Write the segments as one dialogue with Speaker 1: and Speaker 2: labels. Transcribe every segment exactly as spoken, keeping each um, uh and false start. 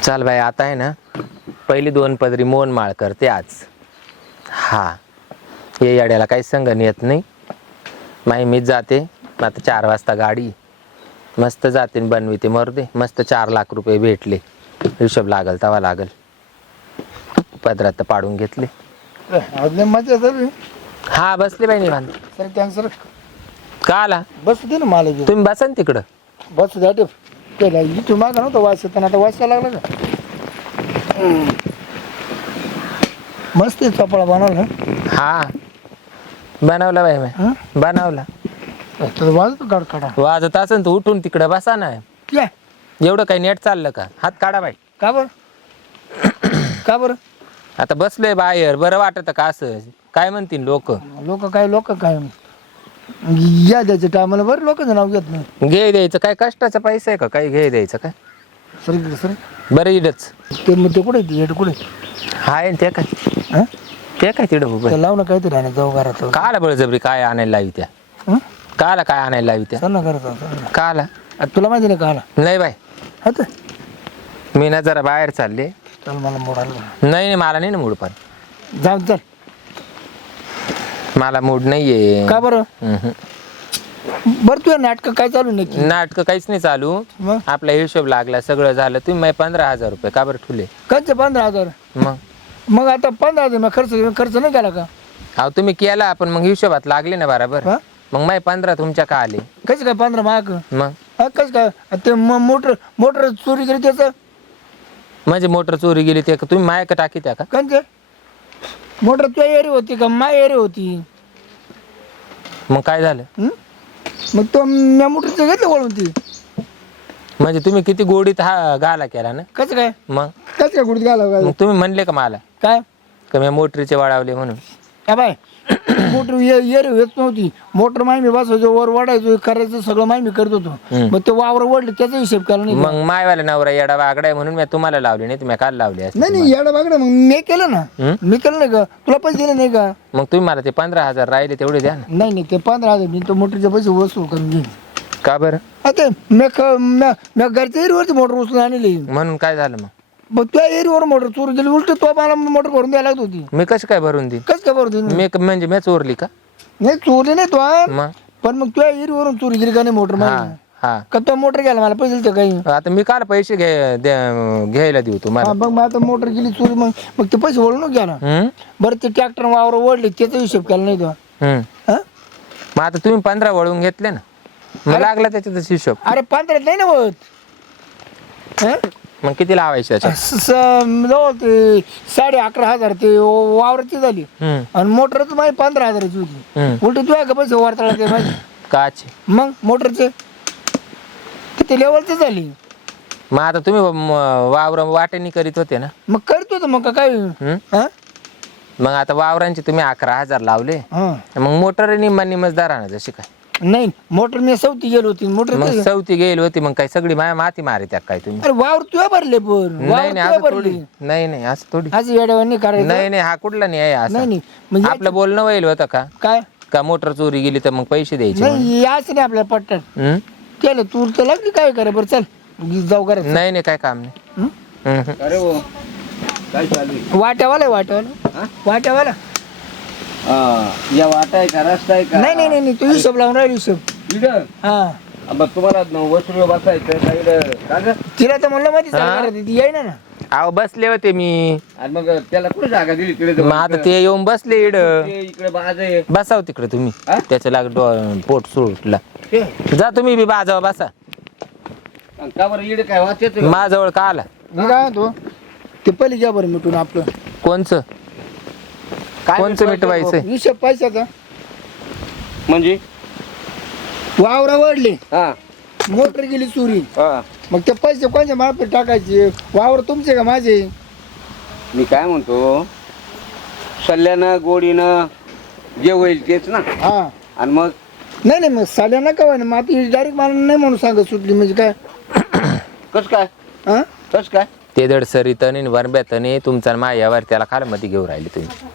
Speaker 1: चल बाई आता आहे ना पहिली दोन पदरी मोहन माळ करते आज. हा ये याड्याला काही संगण येत नाही. माई मीच जाते आता चार वाजता गाडी मस्त जाते बनविते मरदे मस्त चार लाख रुपये भेटले. हिशोब लागल तवा लागल. पदरात तर पाडून घेतले.
Speaker 2: मजा झाली.
Speaker 1: हा बसले बाई निवांत.
Speaker 2: सर कॅन्सर
Speaker 1: का आला
Speaker 2: बस दे ना मला घेऊन.
Speaker 1: तुम्ही बसा ना तिकडं.
Speaker 2: बस द्या ते केला इथून मागा नव्हतं वास येताना आता वास यायला लागला का. मस्त आहे चपळा बनवला.
Speaker 1: हा बनवला बाई मी
Speaker 2: हं?
Speaker 1: बनवला.
Speaker 2: तर वाजतो कडकडा
Speaker 1: वाजत असेल तर उठून तिकडं बसा ना.
Speaker 2: काय
Speaker 1: एवढं काही नेट चाललं का. हात काढा बाई.
Speaker 2: का बरं का बरं
Speaker 1: आता बसलोय बाहेर बरं वाटत का असं काय म्हणतील लोक.
Speaker 2: लोक काय लोक काय या द्यायच्या टायमाला बरं लोकांचं नाव घेत नाही.
Speaker 1: घे द्यायचं काय कष्टाचा पैसा आहे का काही घे द्यायचं काय.
Speaker 2: सर इकडे सर
Speaker 1: बरं इडच
Speaker 2: ते मग ते कुठे येते हेड कुठे
Speaker 1: हाय ते काय
Speaker 2: हं?
Speaker 1: ते काय तिडं उभं
Speaker 2: ते लावणं काहीतरी आहे जाऊ घरात.
Speaker 1: काला बळजबरी काय आणायला लावी त्या
Speaker 2: हं?
Speaker 1: काला काय आणायला लावी त्या
Speaker 2: सर ना घरात
Speaker 1: काला
Speaker 2: तुला माहिती नाही का आला
Speaker 1: नाही बाई
Speaker 2: हा तर
Speaker 1: मी ना जरा बाहेर चालले.
Speaker 2: चल मला मोडायला
Speaker 1: नाही नाही मला नाही ना मूड पण
Speaker 2: जाऊ चल.
Speaker 1: मला मूड नाहीये.
Speaker 2: का बरं
Speaker 1: हम्म.
Speaker 2: बरं तुझं नाटक काय चालू नक्की.
Speaker 1: नाटक काहीच नाही चालू.
Speaker 2: मग
Speaker 1: आपला हिशोब लागला सगळं झालं तुम्ही माझे पंधरा हजार रुपये का बरं ठुले.
Speaker 2: खर्च पंधरा हजार
Speaker 1: मग
Speaker 2: मग आता पंधरा हजार मग खर्च खर्च नाही केला का.
Speaker 1: अहो तुम्ही केला पण मग हिशोबात लागले ना बरोबर.
Speaker 2: हा?
Speaker 1: मग माझे पंधरा तुमच्या का आले.
Speaker 2: कसं काय पंधरा माग
Speaker 1: मग
Speaker 2: कसं काय ते म- मोटर मोटर चोरी केली त्याचं
Speaker 1: म्हणजे मोटर चोरी गेली ते का तुम्ही माया का टाकी त्या का.
Speaker 2: कंचे मोटर तुझ्या एरी होती का माय एरी होती.
Speaker 1: मग काय झालं.
Speaker 2: हं? मग तो मी मोटरचं घेतलं वळून ती
Speaker 1: म्हणजे तुम्ही किती गोडीत हा गाला केला ना.
Speaker 2: कसं काय
Speaker 1: मग
Speaker 2: कसं काय गुडघ्या घाला
Speaker 1: मग तुम्ही म्हणले का मला
Speaker 2: काय
Speaker 1: का मी मोटरीचे वाढवले म्हणून.
Speaker 2: काय बाय मोटर एरी येत नव्हती. मोटर माय मी बसायचो वर वाढायचो करायचं सगळं माय मी करत होतो.
Speaker 1: हं.
Speaker 2: मग ते वावर वाढले त्याचा हिशेब केला नाही.
Speaker 1: मग मायवाला नवरा येडा वागडाय म्हणून मी तुम्हाला लावली नाही तुम्ही काल लावली असती
Speaker 2: नाही नाही येडा बागडा मग मी केलं ना.
Speaker 1: हं?
Speaker 2: मी केलं नाही का तुला पैसे दिले नाही का.
Speaker 1: मग तुम्ही मला ते पंधरा हजार राहिले तेवढे द्या ना.
Speaker 2: नाही नाही ते पंधरा हजार मी तो मोटरचे पैसे वसूल करून घेईन.
Speaker 1: का बरं.
Speaker 2: आता मी ख- मी मी घरच्या एरीवरती मोटर उचलून आणली.
Speaker 1: म्हणून काय झालं मग.
Speaker 2: मग त्या एरीवर मोटर चोरी गेली उलट तो मला मोटर भरून द्यायला लागत होती.
Speaker 1: मी कशी काय भरून देईन.
Speaker 2: कसं काय भरून देईन.
Speaker 1: मी म्हणजे मी चोरली का.
Speaker 2: नाही चोरली नाही तो
Speaker 1: मग
Speaker 2: पण मग तुझ्या एरीवरून चोरी गेली का नाही मोटर
Speaker 1: हा
Speaker 2: माझी
Speaker 1: हा
Speaker 2: का तो मोटर घ्यायला मला पैसे दिले काही.
Speaker 1: आता मी काल पैसे घे द्या- घ्यायला देऊ तुम्हाला.
Speaker 2: हा मग मग आता मोटर गेली चोरी मग मग ते पैसे वळून घ्या ना.
Speaker 1: हम्म
Speaker 2: बरं ते ट्रॅक्टर वावर ओढले त्याचा हिशोब केला नाही तो.
Speaker 1: हम्म
Speaker 2: हा?
Speaker 1: मग आता तुम्ही पंधरा वळून घेतले ना. मग लागला त्याच्यातच हिशोब.
Speaker 2: अरे पंधरा नाही ना होत. हा?
Speaker 1: मग किती लावायचे त्याच्यात.
Speaker 2: स- स- जवळ ते साडे अकरा हजार ते वावराची झाली
Speaker 1: हम्म
Speaker 2: आणि मोटरच माझी पंधरा हजाराची होती.
Speaker 1: हम्म
Speaker 2: उलट तुझ्या का पैसे वारताळा ते माझे
Speaker 1: काचे.
Speaker 2: मग मोटरचे किती लेवलचे झाली.
Speaker 1: मग आता तुम्ही म- वावर वाटेनी करीत होते ना.
Speaker 2: मग करतो तर मग का काय.
Speaker 1: हम्म
Speaker 2: हा?
Speaker 1: मग आता वावरांचे तुम्ही अकरा हजार लावले.
Speaker 2: हा.
Speaker 1: मग मोटर निम्मा निम्मच दारानं जशी काय.
Speaker 2: नाही मोटर मी सवती गेलो होती मोटर
Speaker 1: मग चौथी गेली होती मग काय सगळी माया माती मारी त्या काय तुम्ही.
Speaker 2: अरे वावर तुझ्या भरले पण
Speaker 1: नाही
Speaker 2: वावर
Speaker 1: नाही
Speaker 2: तुझ्या
Speaker 1: असं थोडी.
Speaker 2: भरले
Speaker 1: नाही नाही असं थोडी.
Speaker 2: आज येड्यावानी करायचं.
Speaker 1: नाही नाही हा कुठला नाही आहे
Speaker 2: नाही
Speaker 1: असं.
Speaker 2: नाही म्हणजे
Speaker 1: आपलं बोलणं होईल होतं का
Speaker 2: काय
Speaker 1: का मोटर चोरी गेली तर मग पैसे द्यायचे म्हणून.
Speaker 2: नाही याच नाही आपल्या पट्ट्यात
Speaker 1: हम्म?
Speaker 2: केलं तू तर लागली काय करा बरं चल जाऊ करा
Speaker 1: नाही नाही काय काम नाही. हम्म.
Speaker 3: अरे वो काय चालू आहे?
Speaker 2: वाट्यावाला वाट्यावाला वाट्यावाला
Speaker 3: हा, या वाटा आहे का रस्ता आहे का
Speaker 2: नाही नाही नाही नाही, तू हिशोब लावून राहील हिशोब.
Speaker 3: इकडं
Speaker 2: हा
Speaker 3: मग तुम्हाला वसुलीवर बसायचं का इकडं का ग?
Speaker 2: तिला तर म्हणलं माहिती
Speaker 1: हा?
Speaker 2: सांगा ती येई ना ना.
Speaker 1: अहो बसले होते मी.
Speaker 3: आणि मग त्याला कुठे जागा दिली तिकडे
Speaker 1: मग आता ते येऊन बसले इड.
Speaker 3: ते इकडे बाज आहे
Speaker 1: बसाव तिकडे तुम्ही.
Speaker 3: हा?
Speaker 1: त्याचं लाग डो- पोट सुटला.
Speaker 2: ते,
Speaker 1: जा तुम्ही बी बाजाव बसा.
Speaker 3: आणि का बरं इकडे काय वाचत
Speaker 1: माझ्याजवळ का आला.
Speaker 2: मी काय म्हणतो ते पहिले घ्या बरं मिटून आपलं
Speaker 1: कोणचं कोणचं मिटवायचंय.
Speaker 2: हिशोब पैशाचा
Speaker 3: म्हणजे
Speaker 2: वावरा वाढले
Speaker 3: हा
Speaker 2: मोटर गेली चोरी
Speaker 3: हा
Speaker 2: मग ते पैसे कोणत्या मार्फत टाकायचे वावर तुमचे का माझे.
Speaker 3: मी काय म्हणतो सल्ल्यानं गोडीनं जे होईल तेच ना.
Speaker 2: हा
Speaker 3: आणि मग
Speaker 2: नाही नाही मग साड्या नका व्हाय ना मग आता डायरेक्ट मला नाही म्हणून सांगत सुटली म्हणजे काय.
Speaker 3: कस काय
Speaker 2: हा
Speaker 3: कस काय
Speaker 1: ते दड सरितनी वरब्यातनी तुमचा मायावर त्याला खाल मध्ये घेऊन राहिले तुम्ही.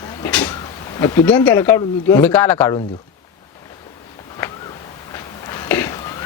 Speaker 2: तू द्या ना त्याला काढून देतो.
Speaker 1: मी काला काढून देऊ.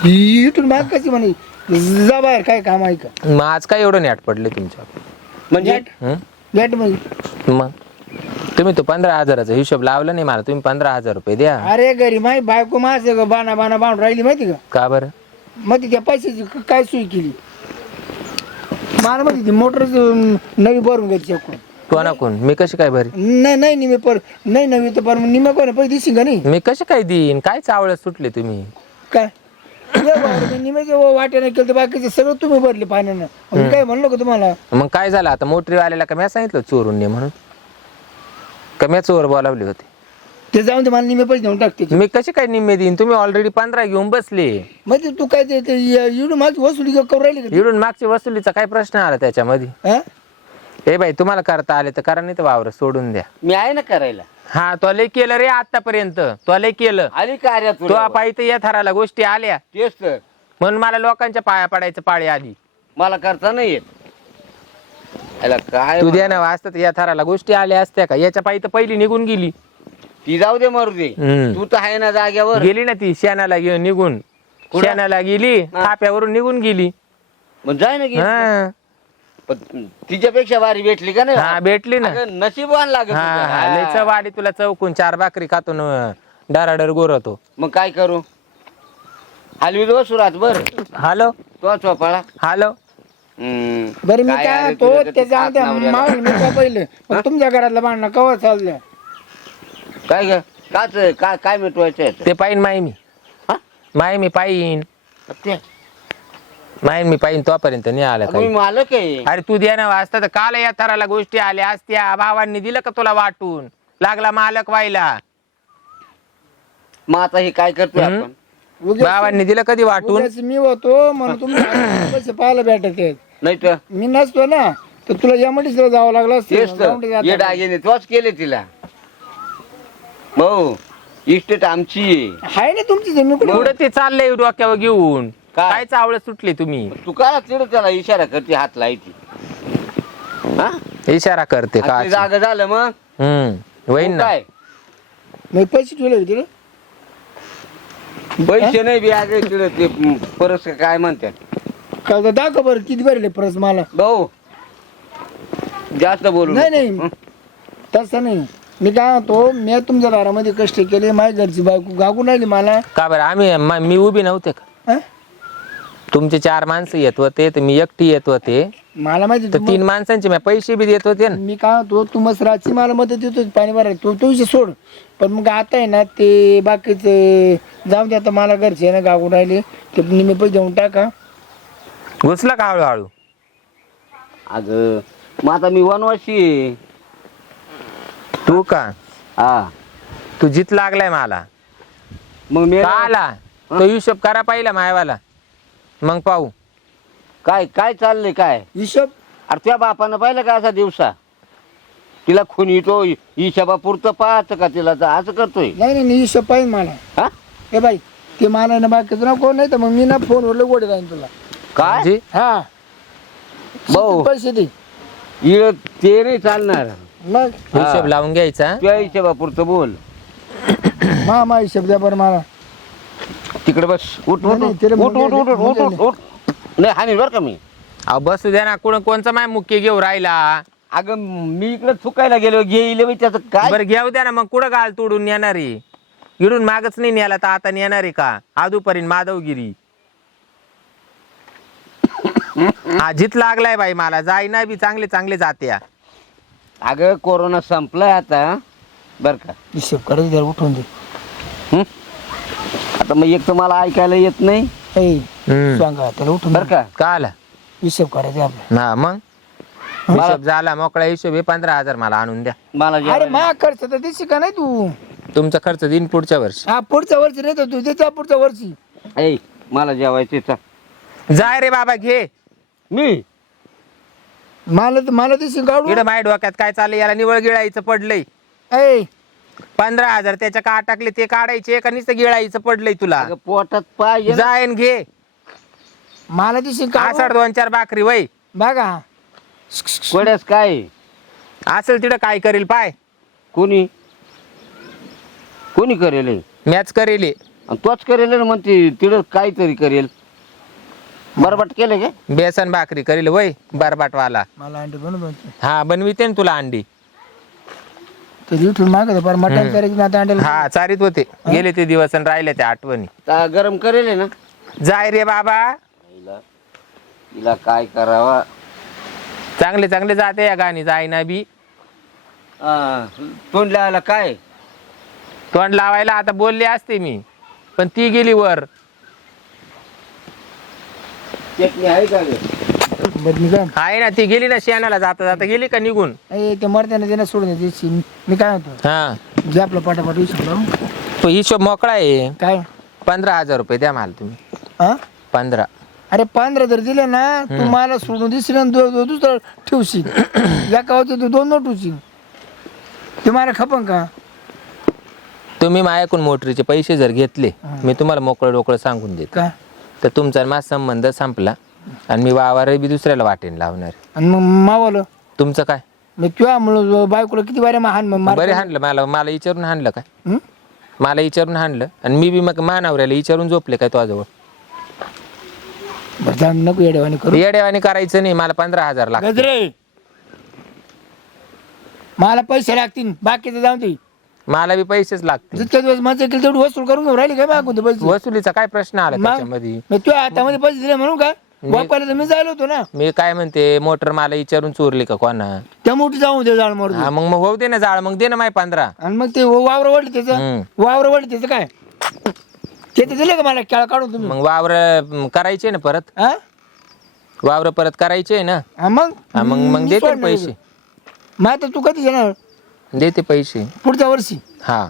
Speaker 2: इथून माग कशी म्हणे जा बाहेर काय काम आहे का
Speaker 1: मग आज काय एवढं नॅट पडले तुमच्या
Speaker 3: म्हणजे
Speaker 1: हं?
Speaker 2: गेट मध्ये
Speaker 1: मग तुम्ही तो पंधरा हजाराचा हिशोब लावला नाही मला, तुम्ही पंधरा हजार रुपये द्या.
Speaker 2: अरे घरी माही बायको मास बाना बाना बांधून राहिली माहिती का
Speaker 1: का बरं?
Speaker 2: मग त्या पैशाची क- काय सोय केली मला माहिती ती मोटर नवी भरून घ्यायची आपण
Speaker 1: कोणा कोण मी कशी काय भरी?
Speaker 2: नाही नाही निमे पर नाही नवी तर पर निमे कोण पैसे दिसिंग का नाही
Speaker 1: मी कशी काय देईन? काय चावळ सुटले तुम्ही?
Speaker 2: काय निमेचे वाटे नाही केलं तर बाकीचे सगळं तुम्ही भरले पाण्यानं मी काय म्हणलो का तुम्हाला
Speaker 1: मग काय झालं आता? मोटरीवाल्याला का मी सांगितलं चोरून ने म्हणून? का मी चोर बोलावले होते?
Speaker 2: ते जाऊन ते मला निमे पैसे देऊन टाकते
Speaker 1: मी कशी काय निम्मे देईन? तुम्ही ऑलरेडी पंधरा घेऊन बसले.
Speaker 2: म्हणजे तू काय ते ते एवढी माझी वसुली करून राहिली का
Speaker 1: इडून मागच्या वसुलीचा काय प्रश्न आला त्याच्यामध्ये?
Speaker 2: हा?
Speaker 1: ए बाई तुम्हाला करता आले तर करा, नाही तर वावर सोडून द्या.
Speaker 3: मी आहे ना करायला.
Speaker 1: हा तो लय केलं रे आतापर्यंत, तो लय केलं.
Speaker 3: आली कार्यात
Speaker 1: तो पायी तर या थराला गोष्टी आल्या
Speaker 3: तेच तर
Speaker 1: म्हणून मला लोकांच्या पाया पडायचं पाळी आली.
Speaker 3: मला करता नाही येत. याला काय
Speaker 1: तू द्या ना वाचतात या थराला गोष्टी आल्या असत्या का? याच्या पायी तर पहिली निघून गेली.
Speaker 3: ती जाऊ दे मरू दे.
Speaker 1: हम्म.
Speaker 3: तू तर आहे ना जाग्यावर.
Speaker 1: गेली ना ती शेणाला घेऊन निघून,
Speaker 3: कुठं?
Speaker 1: शेणाला गेली
Speaker 3: हा.
Speaker 1: थाप्यावरून निघून गेली.
Speaker 3: मग जाय ना गेली.
Speaker 1: हा
Speaker 3: पण तिच्यापेक्षा भारी भेटली का नाही?
Speaker 1: हा, भेटली ना.
Speaker 3: अगं, नशीबवान लागत
Speaker 1: हा
Speaker 3: होतं.
Speaker 1: हा, लय
Speaker 3: हा.
Speaker 1: चव आली तुला चौकून, चार भाकरी खातो न डराडर गोरतो.
Speaker 3: मग काय करू? हलवी दो सुरात बर
Speaker 1: हॅलो
Speaker 3: तो चोपाळा.
Speaker 1: हॅलो
Speaker 3: हम्म.
Speaker 2: बरं मी
Speaker 3: काय
Speaker 2: काय
Speaker 3: अरे
Speaker 2: तो
Speaker 3: तुझं ते
Speaker 2: त्याच्या
Speaker 3: हात नवऱ्याला.
Speaker 2: मावली मी काय पहिले मग तुमच्या घरातलं भांडणं कवा चाललं
Speaker 3: काय ग काच काय काय मिटवायचं आहे?
Speaker 1: ते पाहिन माई मी
Speaker 3: हा?
Speaker 1: माई मी पाहिन
Speaker 3: ते
Speaker 1: माईन मी पाहिन तोपर्यंत नाही आलं
Speaker 3: मी
Speaker 1: काही.
Speaker 3: मालक आहे.
Speaker 1: अरे तू द्या ना वाचता तर काल या थराला गोष्टी आल्या असत्या, भावांनी दिलं का तुला वाटून? लागला मालक व्हायला.
Speaker 3: मग आता हे काय करतोय
Speaker 1: हम्म?
Speaker 3: आपण?
Speaker 2: उद्या
Speaker 1: भावांनी दिलं कधी वाटून?
Speaker 2: उद्याच मी होतो म्हणून तुम्ही पैसे पाहायला भेटत आहेत
Speaker 3: नाही तर
Speaker 2: मी नसतो ना तर तुला यामध्येच जावं लागलं असतं.
Speaker 3: तेच
Speaker 2: जाऊन दे
Speaker 3: तर
Speaker 2: आता.
Speaker 3: ये डागेने तोच केले तिला. भाऊ इस्टेट आमची आहे.
Speaker 2: आहे ना तुमची जमीन कुठे
Speaker 1: पुढे ते चाललंय डोक्यावर घेऊन.
Speaker 3: काय?
Speaker 1: काय चावळ सुटली तुम्ही?
Speaker 3: तू काय तिकडे त्याला इशारा करते हात लायती. हा?
Speaker 1: इशारा करते का?
Speaker 3: आपली जागा झालं मग
Speaker 1: हम्म होईन
Speaker 3: मग
Speaker 1: ना.
Speaker 3: काय
Speaker 2: मी पैसे ठेवले होते ना
Speaker 3: पैसे नाही बी आगे तिकडे ते परस का काय म्हणतात.
Speaker 2: का दाखव बरं किती भरले परत मला
Speaker 3: भाऊ जास्त बोलू
Speaker 2: नाही
Speaker 3: नको.
Speaker 2: नाही
Speaker 3: हं?
Speaker 2: तसं नाही मी काय म्हणतो मी तुमच्या दारामध्ये कष्ट केले माझ्या घरची बायको गागून राहिली मला
Speaker 1: का बरं आम्ही म- मी उभी नव्हते का?
Speaker 2: हं?
Speaker 1: तुमचे चार माणसं येत होते तर मी एकटी येत होते
Speaker 2: मला माहिती
Speaker 1: तर
Speaker 2: तू
Speaker 1: तीन माणसांचे मी पैसे बी देत होते ना.
Speaker 2: मी काय म्हणतो तू मस्त रातची मला मदत देतो पाणी भरायला तो तो विषय सोड पण मग आता आहे ना ते बाकीचे जाऊन दे आता मला घरचे आहे ना गागून राहिले ते निमे पैसे देऊन टाका
Speaker 1: घुसला का हळूहळू?
Speaker 3: अगं मग आता मी वनवासी आहे.
Speaker 1: तू का?
Speaker 3: हा
Speaker 1: तू जित लागलाय मला
Speaker 3: मग मी
Speaker 1: का आला तो हिशोब करा पाहिला मायवाला मग पाहू.
Speaker 3: काय काय चाललंय काय?
Speaker 2: हिशोब
Speaker 3: अरे तुझ्या बापानं पाहिलं का असा दिवसा तिला खून येतो हिशोबा पुरतं पाहत का तिला तर असं करतोय.
Speaker 2: नाही नाही हिशोब पाहिजे मला
Speaker 3: हा
Speaker 2: हे बाई ते मला ना बाकीचं ना कोण नाही तर मग मी ना फोनवर गोडे जाईन तुला
Speaker 3: काय
Speaker 1: म्हणजे
Speaker 2: हा
Speaker 3: भाऊ
Speaker 2: पैसे दे
Speaker 3: इळ ते नाही चालणार.
Speaker 2: मग
Speaker 1: हिशोब लावून घ्यायचा.
Speaker 3: तुझ्या हिशोबा पुरतं बोल.
Speaker 2: मा मा हिशोब द्या बरं मला
Speaker 3: तिकडे बस उठ उठ
Speaker 2: नाही, नाही,
Speaker 3: उठ
Speaker 2: तिला
Speaker 3: उठ उठ उठ उठ
Speaker 2: मुंग्या-
Speaker 3: उठ उठ नाही हानी बरं का मी.
Speaker 1: अहो बसू द्या ना, कोण कोणचा माय मुख्य घेऊ राहिला.
Speaker 3: अगं मी इकडे चुकायला गेलो घेईल बाई त्याचं काय.
Speaker 1: बरं घेऊ द्या ना, मग कुठं गाल तोडून येणार आहे? इडून मागच नाही न्याला तर आता नेणार आहे का? आदूपर्यंत माधवगिरी आजीत लागलाय बाई मला, जाईना बी चांगले चांगले जात्या.
Speaker 3: अगं कोरोना संपलाय आता बर का.
Speaker 2: हिशोब करायचं द्या उठून दे
Speaker 3: हं? आता मग एक तर मला ऐकायला येत नाही
Speaker 2: ए
Speaker 1: हम्म.
Speaker 2: सांगा त्याला उठून
Speaker 3: बर
Speaker 2: दे.
Speaker 3: का.
Speaker 1: का आला
Speaker 2: हिशोब करायचा आपला
Speaker 1: ना? मग हिशोब झाला मोकळा हिशोब आहे. पंधरा हजार मला आणून द्या.
Speaker 3: मला
Speaker 2: अरे
Speaker 3: जेवायला-
Speaker 2: मा खर्च तर देशी का नाही तू
Speaker 1: तुमचा खर्च दिन पुढच्या वर्षी.
Speaker 2: हा पुढच्या वर्षी नाही तर तू त्याच्या पुढच्या वर्षी
Speaker 3: ऐ मला जेवायचे
Speaker 1: जाय रे बाबा घे.
Speaker 3: मी
Speaker 2: मला तर मला देशी गाडू
Speaker 1: इकडं माय डोक्यात काय चाललंय, याला निवळ गिळायचं पडलंय.
Speaker 2: ए
Speaker 1: पंधरा हजार त्याच्या का टाकले ते काढायचे का नुसतं गिळायचं पडलंय तुला?
Speaker 3: अगं पोटात पाहिजे ना.
Speaker 1: जायन घे.
Speaker 2: मला देशी
Speaker 1: आसाड दोन चार भाकरी वय
Speaker 2: बघा
Speaker 3: कोड्यास काय
Speaker 1: असेल तिथं काय करेल पाय.
Speaker 3: कोणी कोणी करेल हे?
Speaker 1: मॅच करेल हे.
Speaker 3: आणि तोच करेल ना म्हणते तिथं काहीतरी करेल. बरबाट केलं का?
Speaker 1: बेसन भाकरी करील वय बरबाटवाला.
Speaker 2: मला अंडी बनवतो
Speaker 1: हा बनविते ना तुला अंडी.
Speaker 2: तर उठून मागत पर मटण करायची ना आता अंड्याला.
Speaker 1: हा चारीत होते गेले ते दिवस आणि राहिले त्या आठवणी.
Speaker 3: ता गरम करेल ना.
Speaker 1: जाय रे बाबा.
Speaker 3: हिला हिला काय करावा.
Speaker 1: चांगले चांगले जाते या गाणी जाय ना बी.
Speaker 3: हा, तोंड लावायला काय
Speaker 1: तोंड लावायला आता बोलले असते मी पण ती गेली वर.
Speaker 3: चटणी आहे का रे?
Speaker 2: बरं मी काय
Speaker 1: आहे ना ती गेली ना शेणाला जाता जाता गेली का निघून.
Speaker 2: ए, ते मरत्याने त्यांना सोडून द्यायची. मी काय म्हणतो
Speaker 1: हा
Speaker 2: जे आपलं पटापट विचारलो
Speaker 1: तो हिशोब मोकळा आहे.
Speaker 2: काय
Speaker 1: पंधरा हजार रुपये द्या मला तुम्ही.
Speaker 2: हा
Speaker 1: पंधरा.
Speaker 2: अरे पंधरा जर दिले ना तू मला सोडून दिसशील आणि दु- दु- दुसरं ठेवशील. या का तू दोन दोन ठेवशील ते मला खपन का.
Speaker 1: तुम्ही माझ्याकडून मोटरीचे पैसे जर घेतले मी तुम्हाला मोकळं डोकळं सांगून देतो
Speaker 2: काय
Speaker 1: तर तुमचा माझा संबंध संपला आणि मी वावर बी दुसऱ्याला वाटेन लावणार.
Speaker 2: आणि मग मावलं
Speaker 1: तुमचं काय.
Speaker 2: मग तुझ्या मुलं बायकोला किती बारे हान मग मार-
Speaker 1: बरे हाणलं मला मला विचारून हाणलं काय.
Speaker 2: हं?
Speaker 1: मला विचारून हाणलं आणि मी बी मग मानावऱ्याला विचारून झोपले काय तुझ्याजवळ.
Speaker 2: बरं जाऊ, नको येडेवाणी करू.
Speaker 1: येडेवानी करायचं नाही. मला पंधरा हजार लागतात.
Speaker 2: गजरे मला पैसे लागतील बाकीचं जाऊ दे.
Speaker 1: मला बी पैसेच लागतील.
Speaker 2: जितक्या दिवस मजा केली तेवढी वसूल करून घेऊन राहिली काय मागून ते पैसे.
Speaker 1: वसुलीचा काय प्रश्न आला
Speaker 2: मग
Speaker 1: त्याच्यामध्ये.
Speaker 2: मग तुझ्या हातामध्ये पैसे दिले म्हणून काय वापरले तर मी जायला होतो ना.
Speaker 1: मी काय म्हणते मोटर मला विचारून चोरली का कोणा.
Speaker 2: त्या मोठी जाऊन दे जाळ मारू दे.
Speaker 1: हा मग मग होऊ दे ना जाळ मग दे ना माय पंधरा.
Speaker 2: आणि मग ते वावर वडले त्याचं
Speaker 1: हम्म.
Speaker 2: वावर वडले त्याचं काय ते तर दिले का मला केळा काढून तुम्ही.
Speaker 1: मग वावर करायचे ना परत.
Speaker 2: हा
Speaker 1: वावर परत करायचे ना.
Speaker 2: हा, मग
Speaker 1: हा मग मग
Speaker 2: मी
Speaker 1: देते ना
Speaker 2: सोडणार
Speaker 1: पैसे.
Speaker 2: आहे. मग आता तू कधी येणार
Speaker 1: देते पैसे.
Speaker 2: पुढच्या वर्षी.
Speaker 1: हा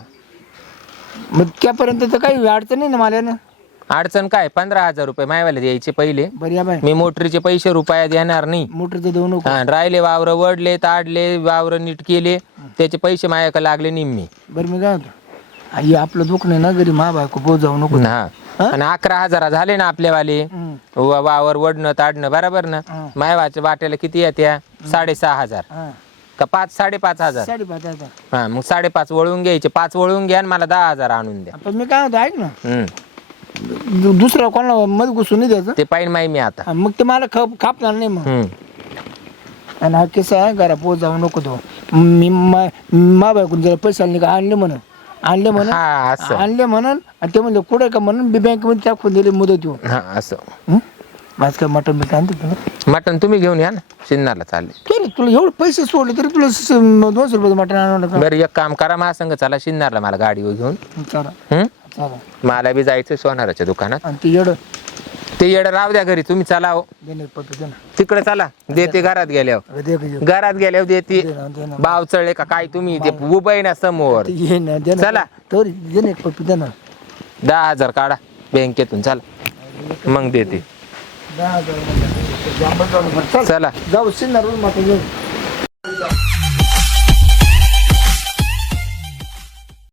Speaker 2: मग त्यापर्यंत तर काही अडचण नाही ना मला ना.
Speaker 1: अडचण काय पंधरा हजार रुपये मायवाले द्यायचे पहिले.
Speaker 2: बरं या बाय
Speaker 1: मी मोटरीचे पैसे रुपया देणार नाही.
Speaker 2: मोटरचं देऊ नको.
Speaker 1: हा राहिले वावर वडले ताडले वावर नीट केले त्याचे पैसे मायाकडे लागले निम्मी.
Speaker 2: बरं मी काय होतो आई आपलं दुखणं आहे ना घरी मा बायको पोच जाऊ नको.
Speaker 1: हा आणि अकरा हजार झाले ना आपलेवाले.
Speaker 2: हम्म.
Speaker 1: वा- वावर वडणं ताडणं बरोबर ना.
Speaker 2: हा.
Speaker 1: मायवाच्या वाट्याला किती येत्या साडेसहा हजार
Speaker 2: हा
Speaker 1: का पाच साडेपाच हजार.
Speaker 2: साडेपाच हजार.
Speaker 1: हा मग साडेपाच वळून घ्यायचे. पाच वळून घ्या आणि मला दहा हजार आणून द्या.
Speaker 2: पण मी काय होतो ऐक ना
Speaker 1: हम्म.
Speaker 2: दु- दुसरा कोणाला मध्ये घुसून नाही द्यायचं.
Speaker 1: ते पाहिजे माही मी आता.
Speaker 2: हा, मग ते मला खप खापणार नाही मग.
Speaker 1: हम्म.
Speaker 2: आणि हा केस आहे घरा पोच जाऊ नको तो. मी मा मा बायकून जरा पैसे आणले का आणले म्हणून आणले म्हणून
Speaker 1: हा असं.
Speaker 2: आणले म्हणून आणि ते म्हणले कुठे का म्हणून मी बँकेमध्ये टाकून दिले मुदत येऊन.
Speaker 1: हा असं.
Speaker 2: माझं काय मटण बिटन आणते तुला.
Speaker 1: मटण तुम्ही घेऊन या ना शिन्नारला चालले.
Speaker 2: तरी तुला एवढे पैसे सोडले तरी तुला स- दोनशे रुपये मटण आणलं का.
Speaker 1: बरं एक काम करा महासंघ चला शिन्नारला मला गाडीवर घेऊन.
Speaker 2: चला
Speaker 1: हम्म?
Speaker 2: चला.
Speaker 1: मला बी जायचं सोनाराच्या दुकानात.
Speaker 2: आणि ते येडं
Speaker 1: ते येडं राहू द्या घरी तुम्ही चला हो.
Speaker 2: देणे पप्पी दे ना.
Speaker 1: तिकडे चला देते घरात गेल्यावर.
Speaker 2: अगं दे गं, ये.
Speaker 1: घरात गेल्यावर देते.
Speaker 2: दे ना, दे ना.
Speaker 1: बाव चढले का काय तुम्ही ते उभं आहे ना समोर.
Speaker 2: ते ये ना दे ना.
Speaker 1: चला.
Speaker 2: तरी दे ना एक पप्पी दे ना.
Speaker 1: दहा हजार काढा बँकेतून चला मग देते.
Speaker 2: दहा हजार रुपये. जांभळं जाऊन बरं, चल.
Speaker 1: चला
Speaker 2: जाऊ सिन्नर मटण घेऊन.